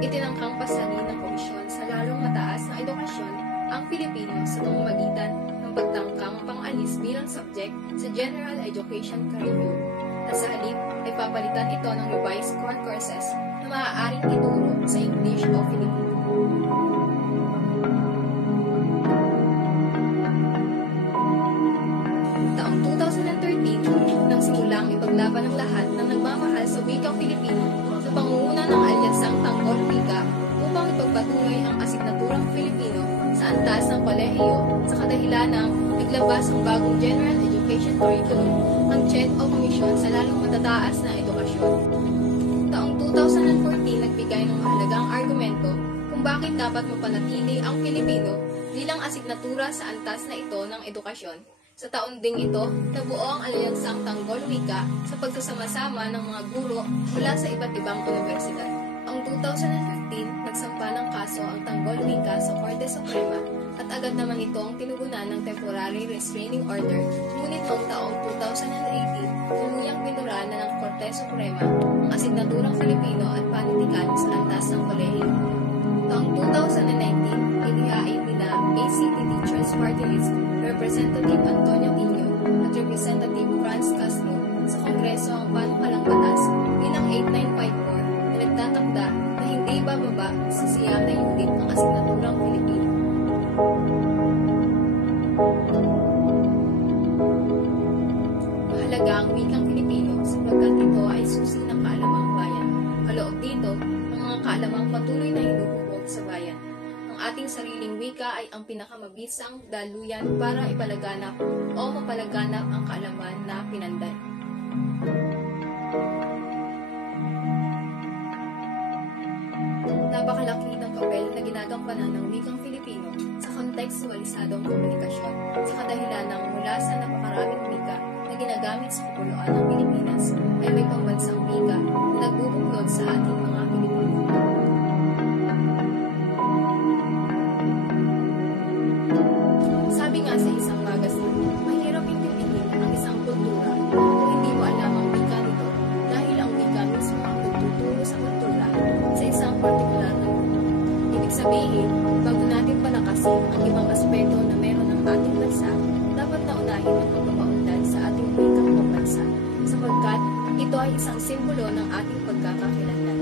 itinangkang pasanin ng Komisyon sa Lalong Mataas na Edukasyon ang Pilipino sa pamamagitan ng pagtangkang pang-alis bilang subject sa General Education Curriculum, at sa halip ay papalitan ito ng revised core courses na maaaring ituro sa English o Filipino. Taong 2013, nang simulang ipaglaban ng lahat ng nagmamahal sa wikang Filipino sa pangunguna ng Alyansang Tanggol Wika upang ipagpatuloy ang asignaturang Filipino sa antas ng kolehiyo sa kadahilan ng naglabas ang bagong General Education Curriculum, ang CHED o Komisyon sa Lalong Matataas na Edukasyon. Taong 2014, nagbigay ng mahalagang argumento kung bakit dapat mapanatili ang Filipino bilang asignatura sa antas na ito ng edukasyon. Sa taon ding ito, nabuo ang Alyansang Tanggol Wika sa pagsasama-sama ng mga guro mula sa iba't ibang universidad. Ang 2015, nagsampa ng kaso ang Tanggol Wika sa Korte Suprema at agad naman itong tinugunan ng Temporary Restraining Order. Ngunit noong taong 2018, tuluyang binura na ng Korte Suprema ang asignaturang Filipino at panitikan sa antas ng kolehiyo. Taong 2019, inihain nina ACT Teachers Party List Representative Antonio Tino at Representative Franz Castro sa Kongreso ang panukalang batas bilang 8954 na nagtatakda na hindi bababa sa siyam na unit ang asignaturang Filipino. Mahalaga ang wikang Filipino sapagkat ito ay susi ng kaalamang bayan. Kaloob dito, ang mga kaalamang patuloy na hinuhubog sa bayan. Ang ating sariling wika ay ang pinakamabisang daluyan para ipalaganap o mapalaganap ang kaalaman na pinanday. Napakalaki ng papel na ginagampanan ng wikang Filipino sa kontekstualisadong komunikasyon sa kadahilan ng mula sa napakaraming wika na ginagamit sa kapuluan ng Pilipinas ay may pambansang wika na nagbubuklod sa ating mga Pilipino. Sabi nga sa isang magazine, mahirap intindihin ang isang kultura kung hindi mo alam ang wika nito dahil ang wika mismo ang nagtuturo sa kultura sa isang partikular na grupo. Ibig sabihin, bago natin palakasin ang ibang aspeto na meron ng ating bansa, dapat naunahin ang pagpapaunlad sa ating wikang pambansa sapagkat ito ay isang simbolo ng ating pagkakakilanlan.